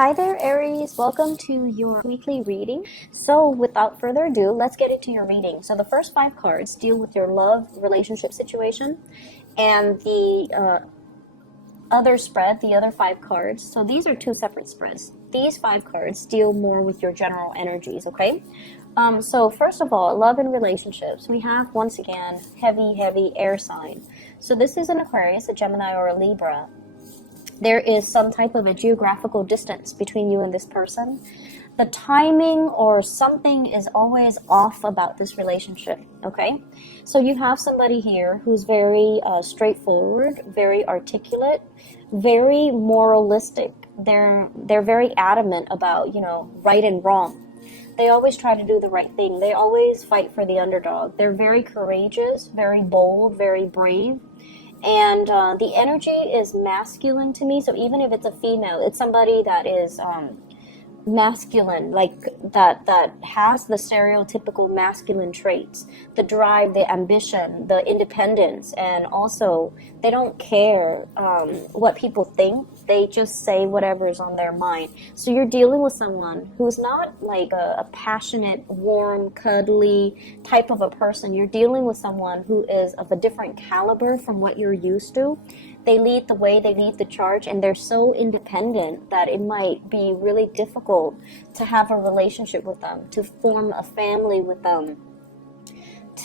Hi there, Aries. Welcome to your weekly reading. So without further ado, let's get into your reading. So the first 5 cards deal with your love relationship situation, and the other spread, the other 5 cards. So these are 2 separate spreads. These 5 cards deal more with your general energies, okay? So first of all, love and relationships. We have, once again, heavy air sign. So this is an Aquarius, a Gemini, or a Libra. There is some type of a geographical distance between you and this person. The timing or something is always off about this relationship, okay? So you have somebody here who's very straightforward, very articulate, very moralistic. They're very adamant about, right and wrong. They always try to do the right thing. They always fight for the underdog. They're very courageous, very bold, very brave. And the energy is masculine to me. So even if it's a female, it's somebody that is masculine, like that has the stereotypical masculine traits, the drive, the ambition, the independence, and also they don't care what people think. They just say whatever is on their mind. So you're dealing with someone who's not like a passionate, warm, cuddly type of a person. You're dealing with someone who is of a different caliber from what you're used to. They lead the way, they lead the charge, and they're so independent that it might be really difficult to have a relationship with them, to form a family with them,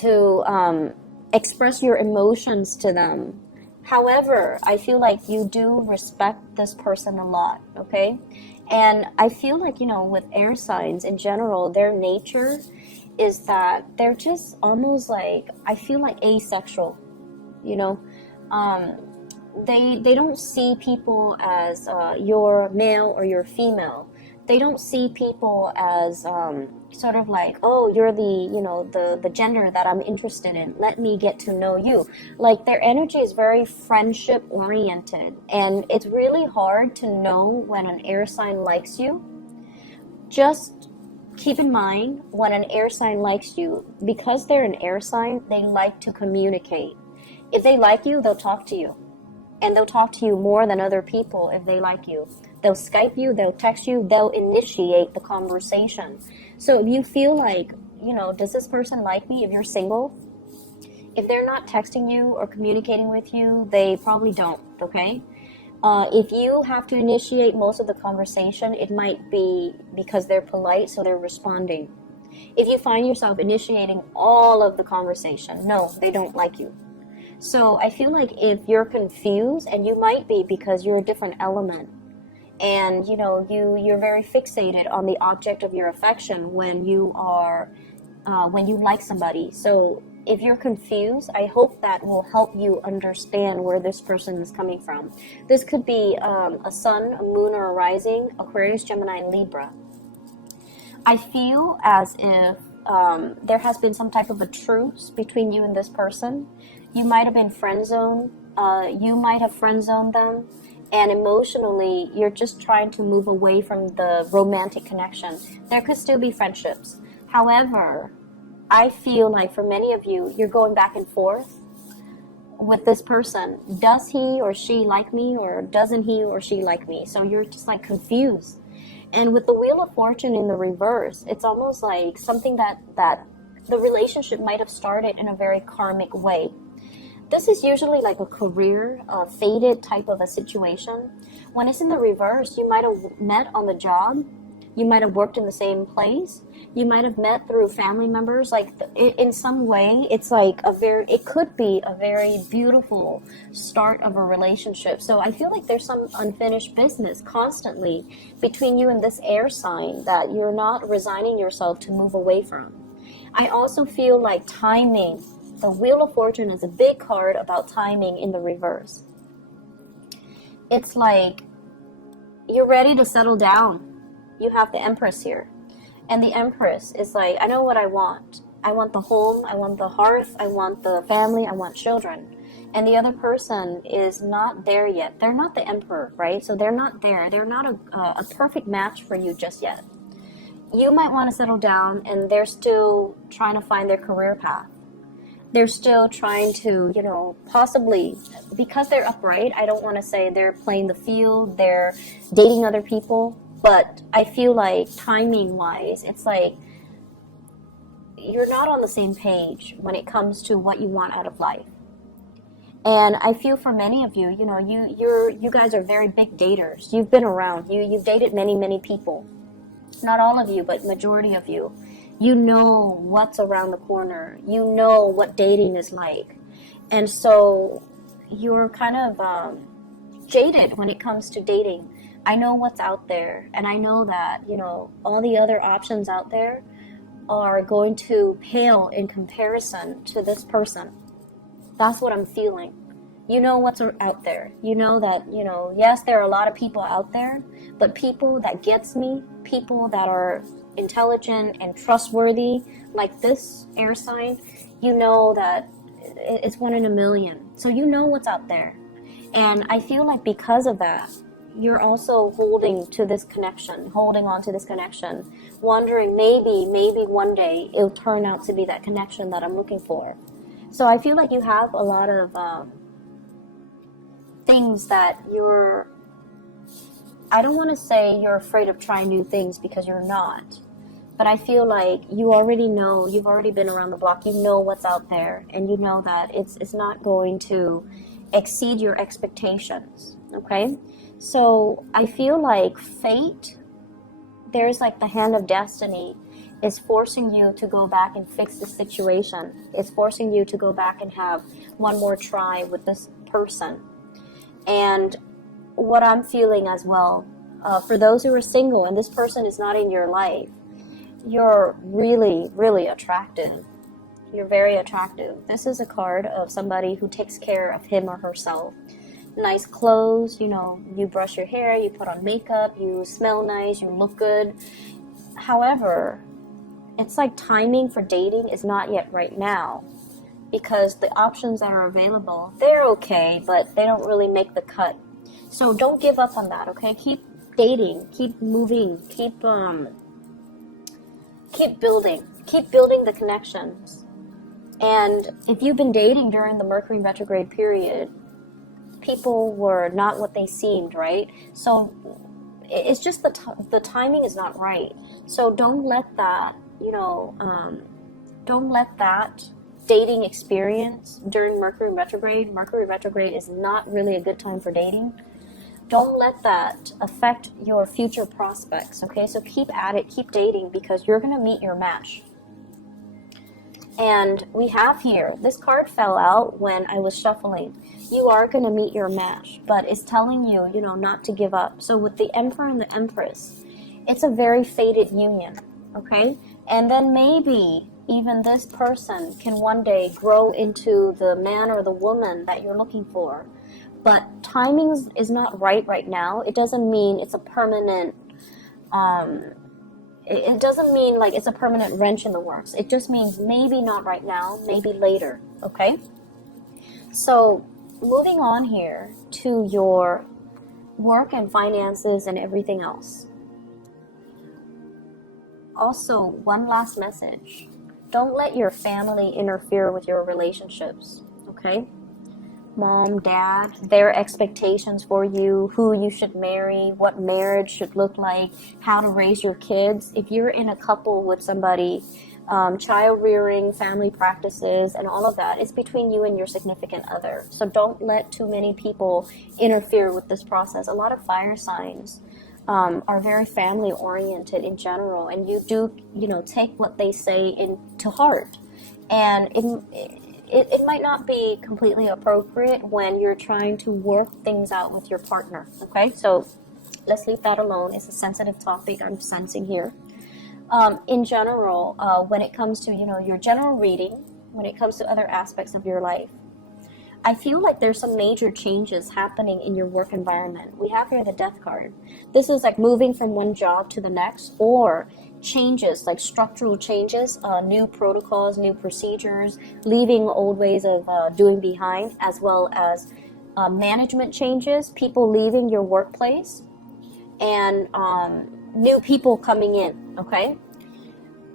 to express your emotions to them. However, I feel like you do respect this person a lot, okay? And I feel like, with air signs in general, their nature is that they're just almost like, I feel like asexual, They don't see people as you're male or you're female. They don't see people as sort of like, oh, you're the gender that I'm interested in. Let me get to know you. Like their energy is very friendship oriented, and it's really hard to know when an air sign likes you. Just keep in mind, when an air sign likes you, because they're an air sign, they like to communicate. If they like you, they'll talk to you. And they'll talk to you more than other people if they like you. They'll Skype you, they'll text you, they'll initiate the conversation. So if you feel like, does this person like me? If you're single, if they're not texting you or communicating with you, they probably don't, okay? If you have to initiate most of the conversation, it might be because they're polite, so they're responding. If you find yourself initiating all of the conversation, no, they don't like you. So I feel like if you're confused, and you might be because you're a different element, and you're very fixated on the object of your affection when you like somebody. So if you're confused, I hope that will help you understand where this person is coming from. This could be a sun, a moon, or a rising, Aquarius, Gemini, and Libra. I feel as if there has been some type of a truce between you and this person. You might have been friend zoned. You might have friend zoned them. And emotionally, you're just trying to move away from the romantic connection. There could still be friendships. However, I feel like for many of you, you're going back and forth with this person. Does he or she like me, or doesn't he or she like me? So you're just like confused. And with the Wheel of Fortune in the reverse, it's almost like something that the relationship might have started in a very karmic way. This is usually like a career, fated type of a situation. When it's in the reverse, you might have met on the job. You might have worked in the same place. You might have met through family members. Like in some way, it's like it could be a very beautiful start of a relationship. So I feel like there's some unfinished business constantly between you and this air sign that you're not resigning yourself to move away from. I also feel like timing. The Wheel of Fortune is a big card about timing in the reverse. It's like you're ready to settle down. You have the Empress here. And the Empress is like, I know what I want. I want the home, I want the hearth, I want the family, I want children. And the other person is not there yet. They're not the Emperor, right? So they're not there. They're not a perfect match for you just yet. You might want to settle down, and they're still trying to find their career path. They're still trying to, possibly, because they're upright, I don't want to say they're playing the field, they're dating other people. But I feel like timing wise, it's like you're not on the same page when it comes to what you want out of life. And I feel for many of you, you know, you guys are very big daters. You've been around. You've dated many people. Not all of you, but majority of you. You know what's around the corner. You know what dating is like. And so you're kind of jaded when it comes to dating. I know what's out there, and I know that, you know, all the other options out there are going to pale in comparison to this person. That's what I'm feeling. You know what's out there. You know that, you know, yes, there are a lot of people out there, but people that gets me, people that are intelligent and trustworthy, like this air sign, you know that it's 1 in a million. So you know what's out there. And I feel like because of that, you're also holding on to this connection, wondering maybe one day it'll turn out to be that connection that I'm looking for. So I feel like you have a lot of things that I don't want to say you're afraid of trying new things, because you're not. But I feel like you already know, you've already been around the block, you know what's out there, and you know that it's not going to exceed your expectations, okay? So I feel like fate, there's like the hand of destiny, is forcing you to go back and fix the situation. It's forcing you to go back and have one more try with this person. And what I'm feeling as well, for those who are single and this person is not in your life, you're really attractive. You're very attractive. This is a card of somebody who takes care of him or herself. Nice clothes, you know, you brush your hair, you put on makeup, you smell nice, you look good. However, it's like timing for dating is not yet right now, because the options that are available, they're okay, but they don't really make the cut. So don't give up on that, okay? Keep dating, keep moving, keep building the connections. And if you've been dating during the Mercury retrograde period, people were not what they seemed, right? So it's just the timing is not right. So don't let that, you know, don't let that dating experience during Mercury retrograde is not really a good time for dating. Don't let that affect your future prospects, okay? So keep at it, keep dating, because you're going to meet your match. And we have here, this card fell out when I was shuffling. You are going to meet your match, but it's telling you, you know, not to give up. So with the Emperor and the Empress, it's a very fated union, okay? And then maybe even this person can one day grow into the man or the woman that you're looking for. But timing is not right now. It doesn't mean it's a permanent, it doesn't mean like it's a permanent wrench in the works. It just means maybe not right now, maybe later, okay? So moving on here to your work and finances and everything else. Also, one last message. Don't let your family interfere with your relationships, okay? Mom, dad, their expectations for you, who you should marry, what marriage should look like, how to raise your kids. If you're in a couple with somebody, child rearing, family practices, and all of that, it's between you and your significant other. So don't let too many people interfere with this process. A lot of fire signs are very family oriented in general, and you do, you know, take what they say into heart. And it might not be completely appropriate when you're trying to work things out with your partner, okay? So let's leave that alone. It's a sensitive topic I'm sensing here. In general, when it comes to, you know, your general reading, when it comes to other aspects of your life, I feel like there's some major changes happening in your work environment. We have here the Death card. This is like moving from one job to the next, or changes, like structural changes, new protocols, new procedures, leaving old ways of doing behind, as well as management changes, people leaving your workplace, and new people coming in, okay?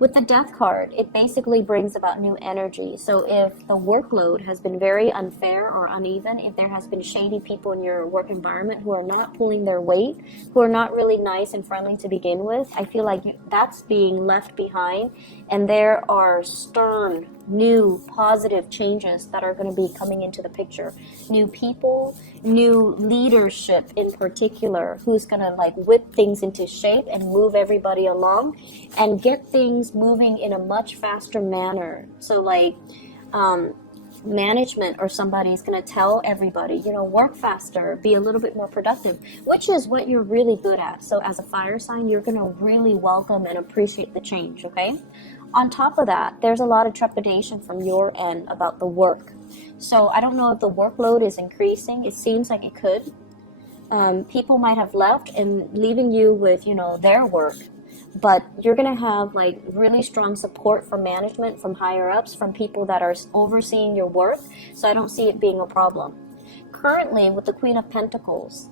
With the death card, it basically brings about new energy. So if the workload has been very unfair or uneven, if there has been shady people in your work environment who are not pulling their weight, who are not really nice and friendly to begin with, I feel like that's being left behind, and there are stern, new, positive changes that are going to be coming into the picture. New people, new leadership in particular, who's going to like whip things into shape and move everybody along and get things moving in a much faster manner. So like management or somebody's going to tell everybody, you know, work faster, be a little bit more productive, which is what you're really good at. So as a fire sign, you're going to really welcome and appreciate the change, okay? On top of that, there's a lot of trepidation from your end about the work. So I don't know if the workload is increasing. It seems like it could. People might have left and leaving you with, you know, their work. But you're going to have like really strong support from management, from higher ups, from people that are overseeing your work. So I don't see it being a problem. Currently, with the Queen of Pentacles,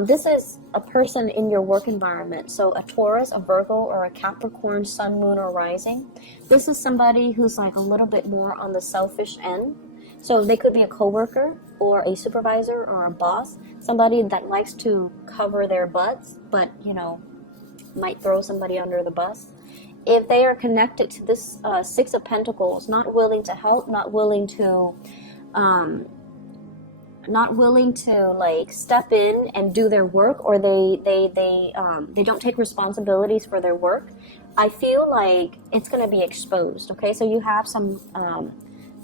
this is a person in your work environment. So a Taurus, a Virgo, or a Capricorn, sun, moon, or rising. This is somebody who's like a little bit more on the selfish end. So they could be a coworker or a supervisor or a boss, somebody that likes to cover their butts, but, you know, might throw somebody under the bus. If they are connected to this Six of Pentacles, not willing to help, not willing to like step in and do their work, or they don't take responsibilities for their work, I feel like it's going to be exposed. Okay, so you have some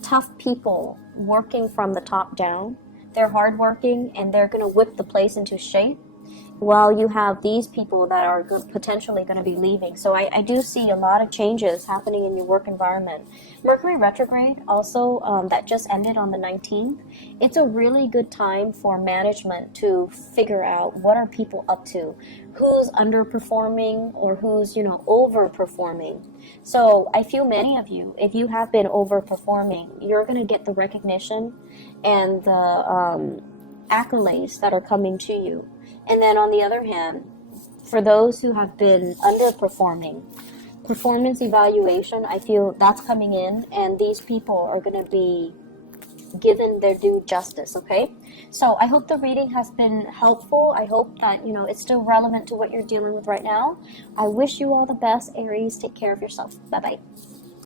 tough people working from the top down. They're hardworking and they're going to whip the place into shape, while you have these people that are potentially going to be leaving. So I do see a lot of changes happening in your work environment. Mercury retrograde also, that just ended on the 19th. It's a really good time for management to figure out what are people up to, who's underperforming or who's, you know, overperforming. So I feel many of you, if you have been overperforming, you're going to get the recognition and the accolades that are coming to you. And then on the other hand, for those who have been underperforming, performance evaluation, I feel that's coming in, and these people are going to be given their due justice, okay? So I hope the reading has been helpful. I hope that, you know, it's still relevant to what you're dealing with right now. I wish you all the best, Aries. Take care of yourself. Bye-bye.